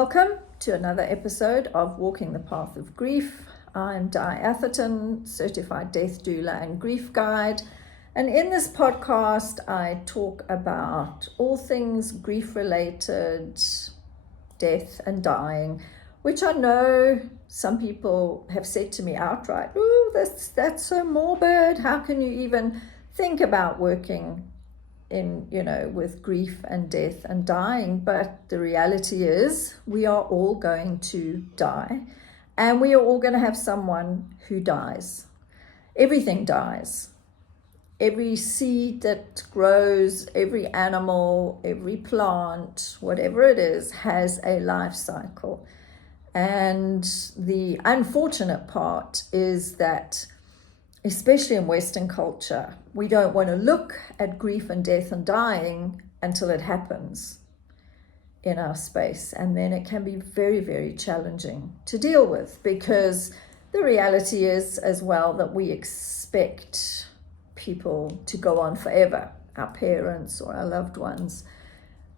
Welcome to another episode of Walking the Path of Grief. I'm Di Atherton, certified death doula and grief guide. And in this podcast, I talk about all things grief related, death and dying, which I know some people have said to me outright, "Oh, that's so morbid. How can you even think about working with grief and death and dying?" But the reality is we are all going to die, and we are all going to have someone who dies. Everything dies. Every seed that grows, every animal, every plant, whatever it is, has a life cycle. And the unfortunate part is that, especially in Western culture, we don't want to look at grief and death and dying until it happens in our space. And then it can be very, very challenging to deal with, because the reality is as well that we expect people to go on forever, our parents or our loved ones.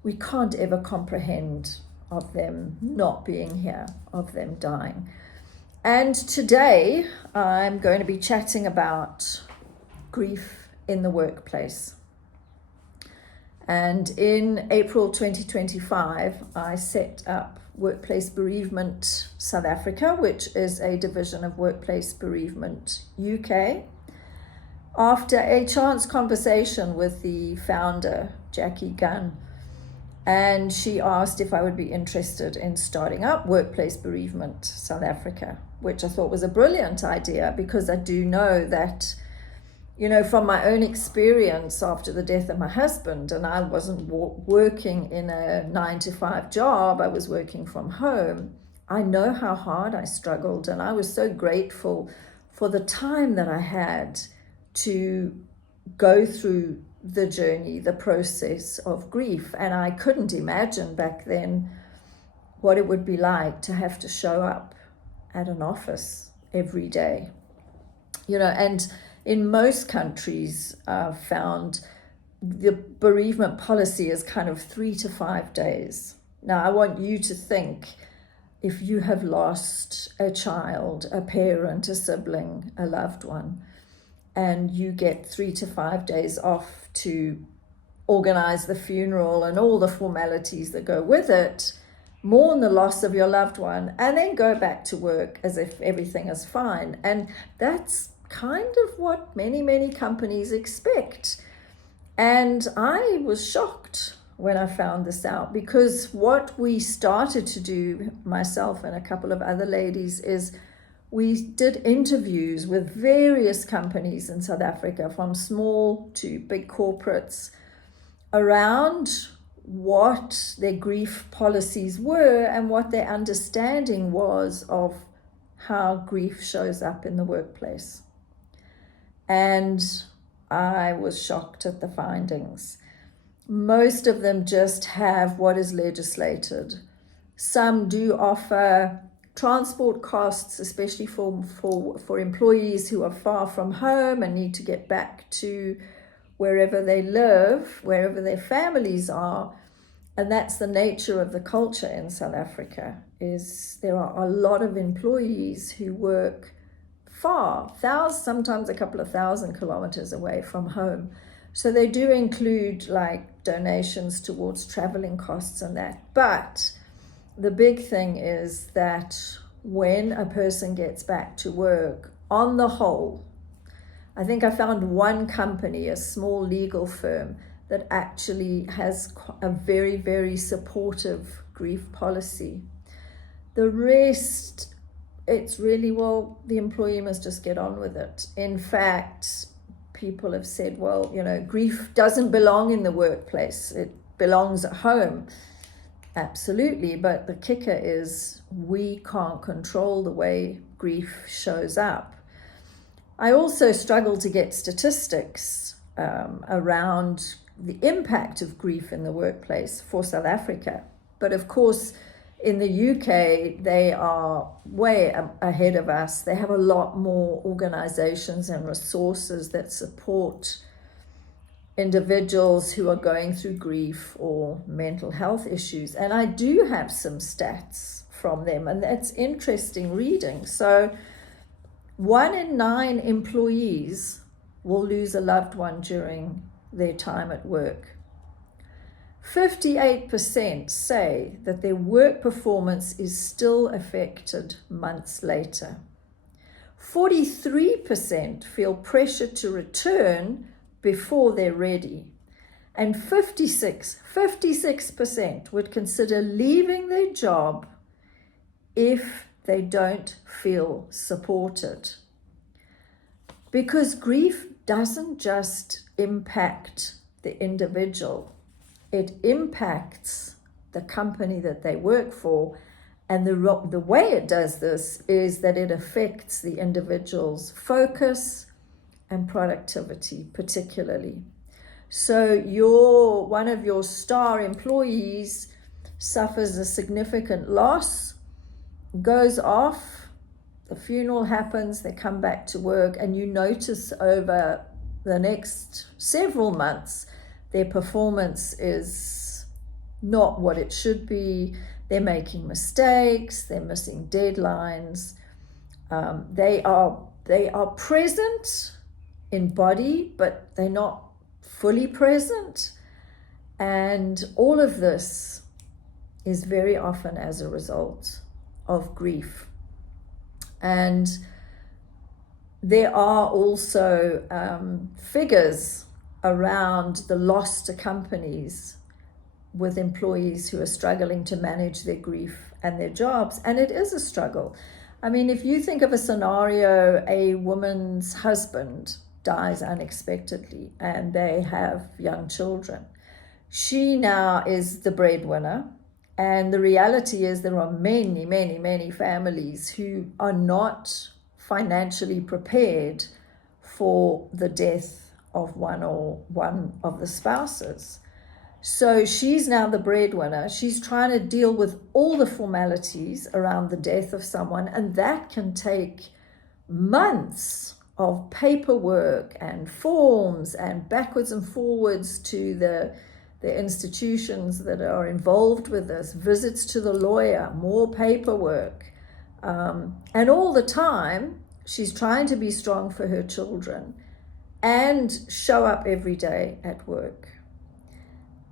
We can't ever comprehend of them not being here, of them dying. And today I'm going to be chatting about grief in the workplace. And in April 2025, I set up Workplace Bereavement South Africa, which is a division of Workplace Bereavement UK, after a chance conversation with the founder, Jackie Gunn. And she asked if I would be interested in starting up Workplace Bereavement South Africa, which I thought was a brilliant idea, because I do know that, from my own experience after the death of my husband, and I wasn't working in a 9-to-5 job, I was working from home. I know how hard I struggled, and I was so grateful for the time that I had to go through the journey, the process of grief. And I couldn't imagine back then what it would be like to have to show up at an office every day. And in most countries, I've found the bereavement policy is kind of 3 to 5 days. Now, I want you to think, if you have lost a child, a parent, a sibling, a loved one, and you get 3 to 5 days off to organize the funeral and all the formalities that go with it, mourn the loss of your loved one, and then go back to work as if everything is fine. And that's kind of what many, many companies expect. And I was shocked when I found this out, because what we started to do, myself and a couple of other ladies, is we did interviews with various companies in South Africa, from small to big corporates, around what their grief policies were and what their understanding was of how grief shows up in the workplace. And I was shocked at the findings. Most of them just have what is legislated. Some do offer transport costs, especially for employees who are far from home and need to get back to wherever they live, wherever their families are. And that's the nature of the culture in South Africa, is there are a lot of employees who work far, sometimes a couple of thousand kilometers away from home. So they do include like donations towards traveling costs and that. But the big thing is that when a person gets back to work, on the whole, I think I found one company, a small legal firm, that actually has a very, very supportive grief policy. The rest, it's really, the employee must just get on with it. In fact, people have said, grief doesn't belong in the workplace. It belongs at home. Absolutely, but the kicker is we can't control the way grief shows up. I also struggle to get statistics around the impact of grief in the workplace for South Africa. But of course, in the UK, they are way ahead of us. They have a lot more organizations and resources that support individuals who are going through grief or mental health issues. And I do have some stats from them, and that's interesting reading. So 1 in 9 employees will lose a loved one during their time at work. 58% say that their work performance is still affected months later. 43% feel pressure to return before they're ready. And 56% would consider leaving their job if they don't feel supported. Because grief doesn't just impact the individual, it impacts the company that they work for. And the way it does this is that it affects the individual's focus and productivity particularly. So one of your star employees suffers a significant loss, goes off, the funeral happens, they come back to work, and you notice over the next several months their performance is not what it should be. They're making mistakes, they're missing deadlines, they are present in body, but they're not fully present. And all of this is very often as a result of grief. And there are also figures around the loss to companies with employees who are struggling to manage their grief and their jobs. And it is a struggle. I mean, if you think of a scenario, a woman's husband dies unexpectedly and they have young children. She now is the breadwinner. And the reality is there are many, many, many families who are not financially prepared for the death of one of the spouses. So she's now the breadwinner. She's trying to deal with all the formalities around the death of someone, and that can take months of paperwork and forms and backwards and forwards to the institutions that are involved with this, visits to the lawyer, more paperwork. And all the time, she's trying to be strong for her children and show up every day at work.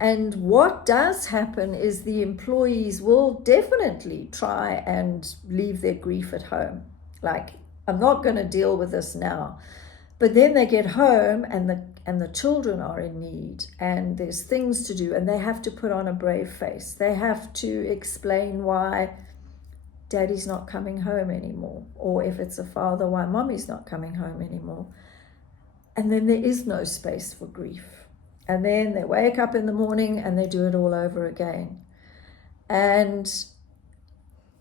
And what does happen is the employees will definitely try and leave their grief at home. Like, I'm not going to deal with this now. But then they get home and the children are in need and there's things to do and they have to put on a brave face. They have to explain why daddy's not coming home anymore. Or if it's a father, why mommy's not coming home anymore. And then there is no space for grief. And then they wake up in the morning and they do it all over again. And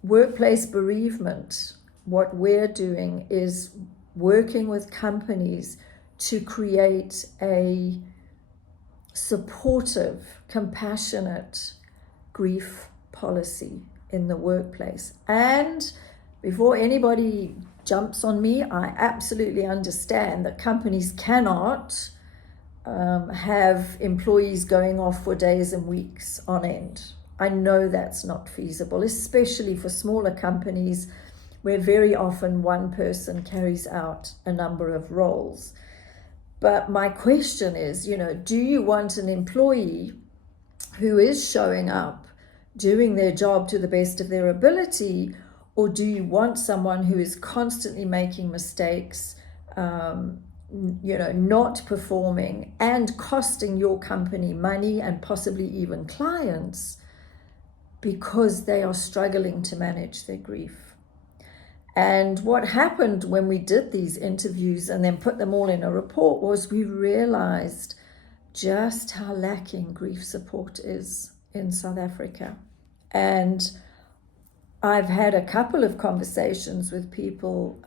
workplace bereavement, what we're doing is working with companies to create a supportive, compassionate grief policy in the workplace. And before anybody jumps on me, I absolutely understand that companies cannot have employees going off for days and weeks on end. I know that's not feasible, especially for smaller companies where very often one person carries out a number of roles. But my question is, do you want an employee who is showing up, doing their job to the best of their ability, or do you want someone who is constantly making mistakes, not performing and costing your company money and possibly even clients because they are struggling to manage their grief? And what happened when we did these interviews and then put them all in a report was we realized just how lacking grief support is in South Africa. And I've had a couple of conversations with people.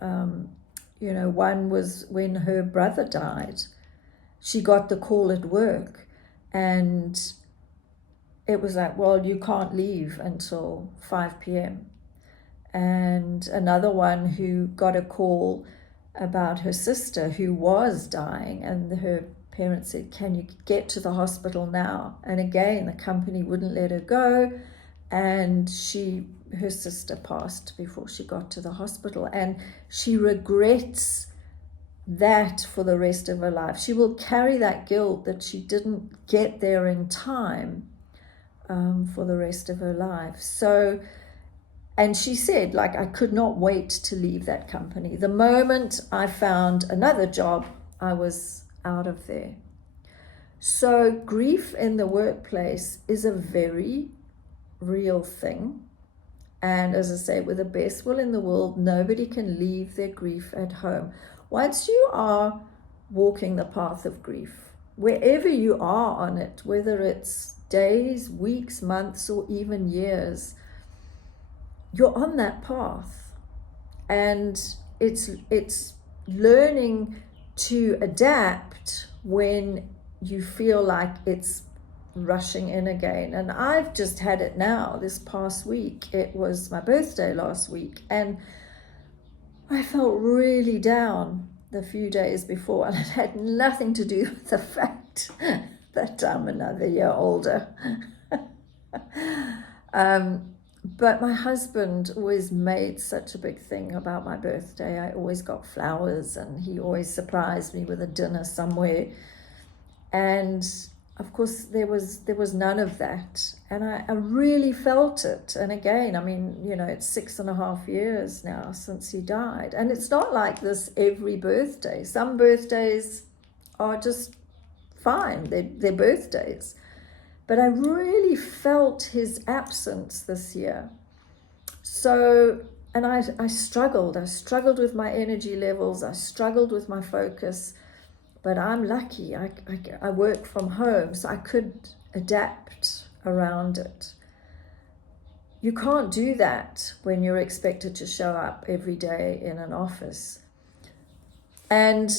One was when her brother died. She got the call at work and it was like, well, you can't leave until 5 p.m. And another one who got a call about her sister who was dying and her parents said, can you get to the hospital now? And again, the company wouldn't let her go. And her sister passed before she got to the hospital. And she regrets that for the rest of her life. She will carry that guilt that she didn't get there in time for the rest of her life. So, and she said, like, I could not wait to leave that company. The moment I found another job, I was out of there. So grief in the workplace is a very real thing. And as I say, with the best will in the world, nobody can leave their grief at home. Once you are walking the path of grief, wherever you are on it, whether it's days, weeks, months, or even years, you're on that path. And it's learning to adapt when you feel like it's rushing in again. And I've just had it now this past week. It was my birthday last week, and I felt really down the few days before, and it had nothing to do with the fact that I'm another year older. But my husband always made such a big thing about my birthday. I always got flowers, and he always surprised me with a dinner somewhere. And of course, there was none of that. And I really felt it. And again, I mean, it's 6.5 years now since he died. And it's not like this every birthday. Some birthdays are just fine. They're birthdays. But I really felt his absence this year. So, and I struggled. I struggled with my energy levels. I struggled with my focus. But I'm lucky. I work from home, so I could adapt around it. You can't do that when you're expected to show up every day in an office. And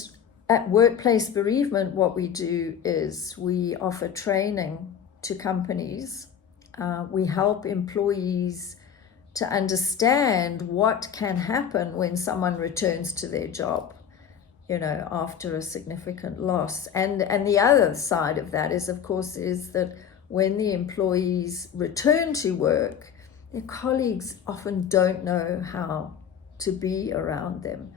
at Workplace Bereavement, what we do is we offer training to companies. We help employees to understand what can happen when someone returns to their job, after a significant loss. And the other side of that is, of course, is that when the employees return to work, their colleagues often don't know how to be around them.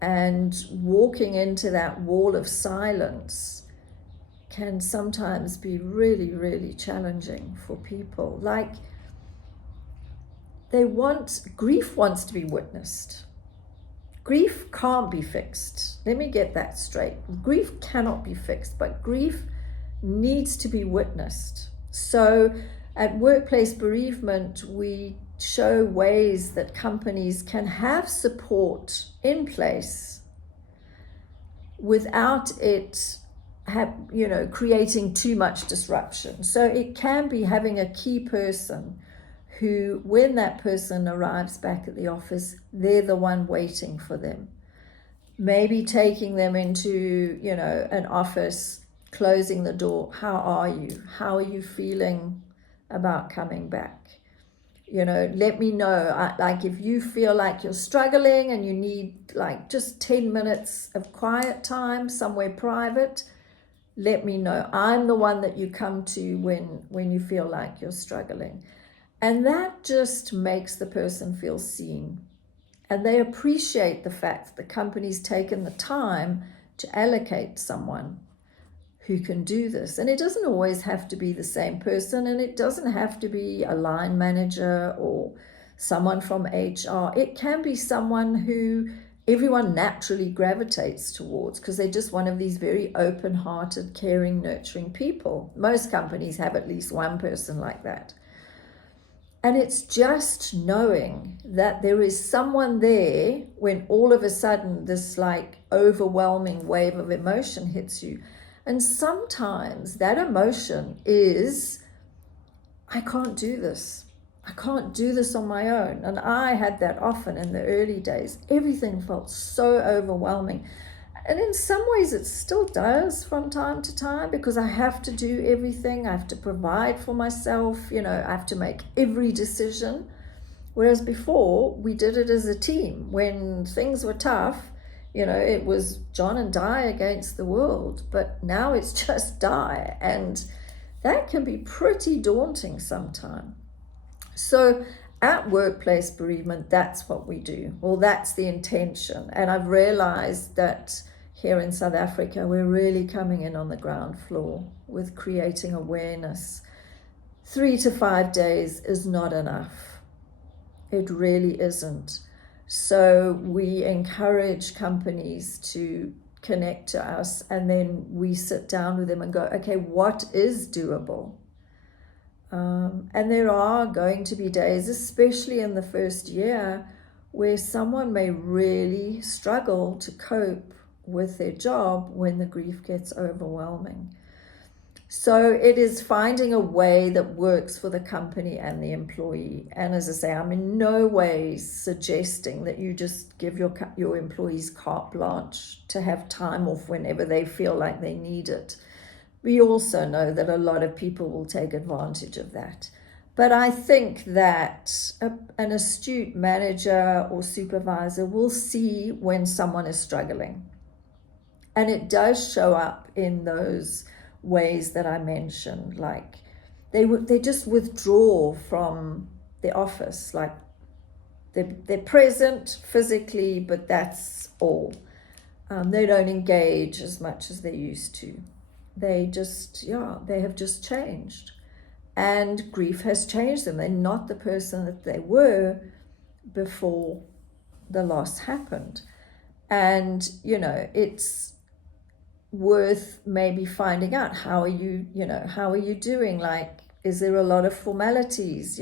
And walking into that wall of silence can sometimes be really, really challenging for people. Like, grief wants to be witnessed. Grief can't be fixed. Let me get that straight. Grief cannot be fixed, but grief needs to be witnessed. So at Workplace Bereavement, we show ways that companies can have support in place without it creating too much disruption. So it can be having a key person who, when that person arrives back at the office, they're the one waiting for them. Maybe taking them into, an office, closing the door. How are you? How are you feeling about coming back? Let me know. If you feel like you're struggling and you need just 10 minutes of quiet time somewhere private, let me know. I'm the one that you come to when you feel like you're struggling. And that just makes the person feel seen. And they appreciate the fact that the company's taken the time to allocate someone who can do this. And it doesn't always have to be the same person, and it doesn't have to be a line manager or someone from HR. It can be someone who everyone naturally gravitates towards because they're just one of these very open-hearted, caring, nurturing people. Most companies have at least one person like that. And it's just knowing that there is someone there when all of a sudden this overwhelming wave of emotion hits you. And sometimes that emotion is, I can't do this. I can't do this on my own. And I had that often in the early days. Everything felt so overwhelming. And in some ways it still does from time to time, because I have to do everything. I have to provide for myself. I have to make every decision. Whereas before we did it as a team. When things were tough, You know, it was John and Di against the world, but now it's just Di, and that can be pretty daunting sometimes. So at workplace bereavement, that's what we do. Well, that's the intention. And I've realized that here in South Africa, we're really coming in on the ground floor with creating awareness. 3 to 5 days is not enough. It really isn't. So we encourage companies to connect to us, and then we sit down with them and go, okay, what is doable? And there are going to be days, especially in the first year, where someone may really struggle to cope with their job when the grief gets overwhelming. So it is finding a way that works for the company and the employee. And as I say, I'm in no way suggesting that you just give your employees carte blanche to have time off whenever they feel like they need it. We also know that a lot of people will take advantage of that. But I think that an astute manager or supervisor will see when someone is struggling. And it does show up in those ways that I mentioned, like they just withdraw from the office, like they're present physically, but that's all. They don't engage as much as they used to. They have just changed, and grief has changed them. They're not the person that they were before the loss happened. And it's worth maybe finding out, how are you doing? Like, is there a lot of formalities?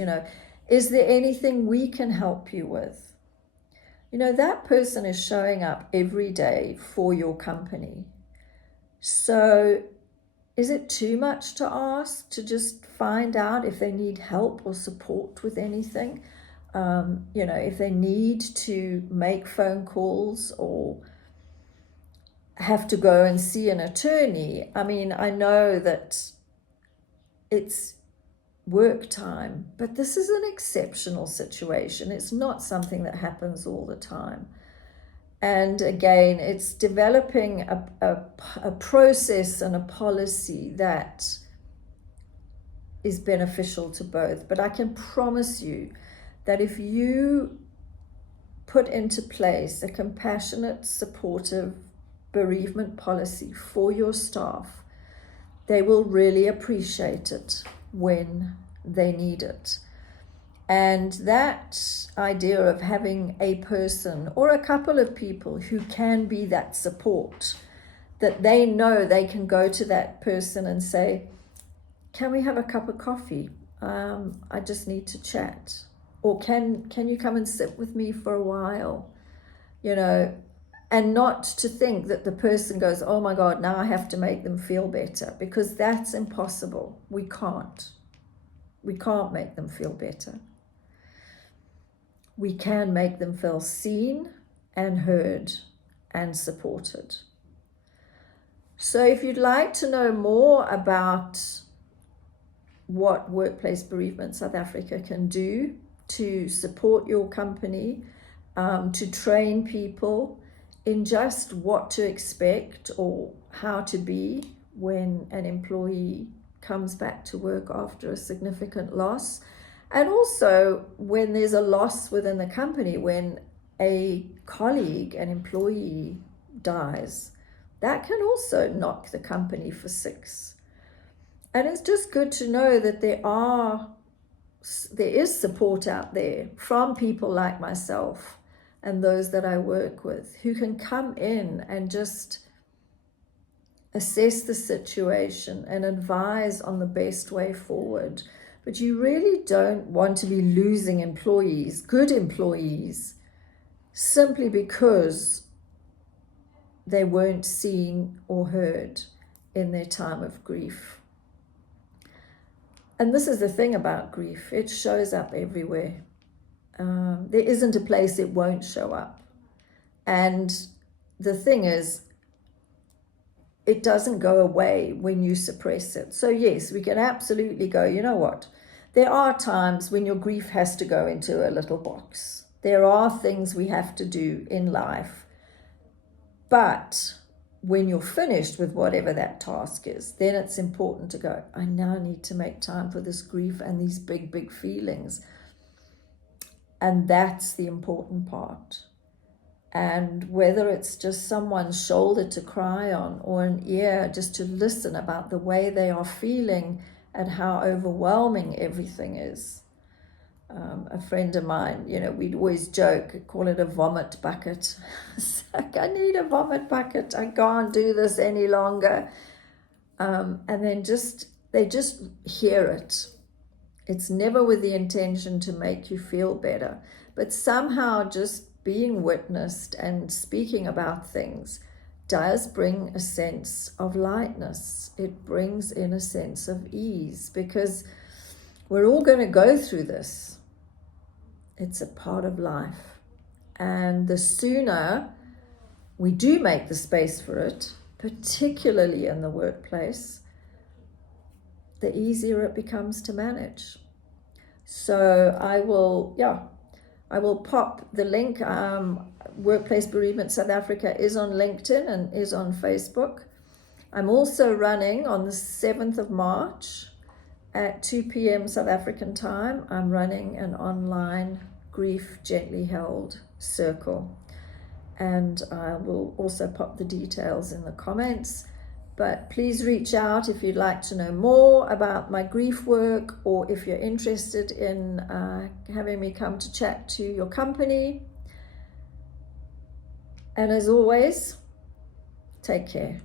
Is there anything we can help you with? That person is showing up every day for your company. So is it too much to ask to just find out if they need help or support with anything? If they need to make phone calls or have to go and see an attorney. I mean, I know that it's work time, but this is an exceptional situation. It's not something that happens all the time. And again, it's developing a process and a policy that is beneficial to both. But I can promise you that if you put into place a compassionate, supportive bereavement policy for your staff, they will really appreciate it when they need it. And that idea of having a person or a couple of people who can be that support, that they know they can go to that person and say, can we have a cup of coffee? I just need to chat. Or can you come and sit with me for a while? And not to think that the person goes, oh my God, now I have to make them feel better, because that's impossible. We can't make them feel better. We can make them feel seen and heard and supported. So if you'd like to know more about what Workplace Bereavement South Africa can do to support your company, to train people in just what to expect or how to be when an employee comes back to work after a significant loss, and also when there's a loss within the company, when a colleague, an employee dies, that can also knock the company for six. And it's just good to know that there is support out there from people like myself and those that I work with, who can come in and just assess the situation and advise on the best way forward. But you really don't want to be losing employees, good employees, simply because they weren't seen or heard in their time of grief. And this is the thing about grief. It shows up everywhere. There isn't a place it won't show up. And the thing is, it doesn't go away when you suppress it. So yes, we can absolutely go, you know what? There are times when your grief has to go into a little box. There are things we have to do in life But when you're finished with whatever that task is, then it's important to go, I now need to make time for this grief and these big, big feelings. And that's the important part. And whether it's just someone's shoulder to cry on or an ear just to listen about the way they are feeling and how overwhelming everything is. A friend of mine, we'd always joke, call it a vomit bucket. It's like, I need a vomit bucket. I can't do this any longer. And then they just hear it. It's never with the intention to make you feel better, but somehow just being witnessed and speaking about things does bring a sense of lightness. It brings in a sense of ease, because we're all going to go through this. It's a part of life. And the sooner we do make the space for it, particularly in the workplace, the easier it becomes to manage. So I will pop the link. Workplace Bereavement South Africa is on LinkedIn and is on Facebook. I'm also running on the 7th of March at 2 p.m. South African time. I'm running an online grief gently held circle. And I will also pop the details in the comments. But please reach out if you'd like to know more about my grief work, or if you're interested in having me come to chat to your company. And as always, take care.